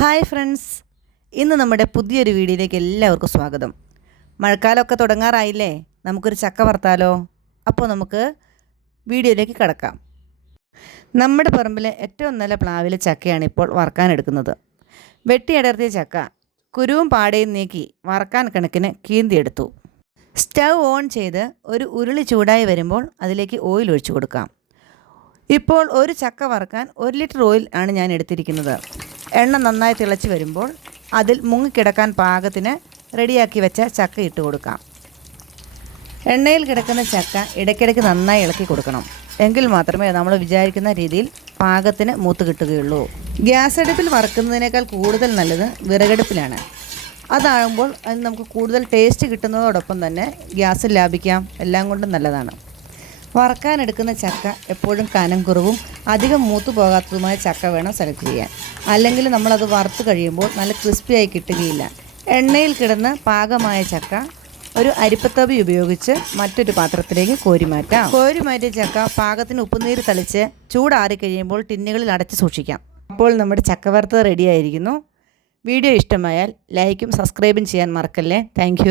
Hi friends, ഇന്ന് നമ്മുടെ പുതിയൊരു വീഡിയോയിലേക്ക് എല്ലാവർക്കും സ്വാഗതം. മഴക്കാലമൊക്കെ തുടങ്ങാറായില്ലേ? നമുക്കൊരു ചക്ക വറുത്താലോ? അപ്പോൾ നമുക്ക് വീഡിയോയിലേക്ക് കടക്കാം. നമ്മുടെ പറമ്പിലെ ഏറ്റവും നല്ല പ്ലാവിലെ ചക്കയാണ് ഇപ്പോൾ വറുക്കാനെടുക്കുന്നത്. വെട്ടിയടർത്തിയ ചക്ക കുരുവും പാടയും നീക്കി വറുക്കാൻ കണക്കിന് കീന്തിയെടുത്തു. സ്റ്റൗ ഓൺ ചെയ്ത് ഒരു ഉരുളി ചൂടായി വരുമ്പോൾ അതിലേക്ക് ഓയിൽ ഒഴിച്ചു കൊടുക്കാം. ഇപ്പോൾ ഒരു ചക്ക വറുക്കാൻ 1 ലിറ്റർ ഓയിൽ ആണ് ഞാൻ എടുത്തിരിക്കുന്നത്. എണ്ണ നന്നായി തിളച്ച് വരുമ്പോൾ അതിൽ മുങ്ങിക്കിടക്കാൻ പാകത്തിന് റെഡിയാക്കി വെച്ച ചക്ക ഇട്ട് കൊടുക്കാം. എണ്ണയിൽ കിടക്കുന്ന ചക്ക ഇടയ്ക്കിടയ്ക്ക് നന്നായി ഇളക്കി കൊടുക്കണം. എങ്കിൽ മാത്രമേ നമ്മൾ വിചാരിക്കുന്ന രീതിയിൽ പാകത്തിന് മൂത്ത് കിട്ടുകയുള്ളൂ. ഗ്യാസ് അടുപ്പിൽ വറുക്കുന്നതിനേക്കാൾ കൂടുതൽ നല്ലത് വിറകടുപ്പിലാണ്. അതാകുമ്പോൾ അത് നമുക്ക് കൂടുതൽ ടേസ്റ്റ് കിട്ടുന്നതോടൊപ്പം തന്നെ ഗ്യാസ് ലാഭിക്കാം. എല്ലാം കൊണ്ടും നല്ലതാണ്. വറുക്കാനെടുക്കുന്ന ചക്ക എപ്പോഴും കനം കുറവും അധികം മൂത്തു പോകാത്തതുമായ ചക്ക വേണം സെലക്ട് ചെയ്യാൻ. അല്ലെങ്കിൽ നമ്മളത് വറുത്ത് കഴിയുമ്പോൾ നല്ല ക്രിസ്പിയായി കിട്ടുകയില്ല. എണ്ണയിൽ കിടന്ന് പാകമായ ചക്ക ഒരു അരിപ്പത്തവി ഉപയോഗിച്ച് മറ്റൊരു പാത്രത്തിലേക്ക് കോരി മാറ്റാം. കോരി മാറ്റിയ ചക്ക പാകത്തിന് ഉപ്പുനീര് തളിച്ച് ചൂടാറി കഴിയുമ്പോൾ ടിന്നുകളിൽ അടച്ച് സൂക്ഷിക്കാം. അപ്പോൾ നമ്മുടെ ചക്ക വറുത്തത് റെഡിയായിരിക്കുന്നു. വീഡിയോ ഇഷ്ടമായാൽ ലൈക്കും സബ്സ്ക്രൈബും ചെയ്യാൻ മറക്കല്ലേ. താങ്ക്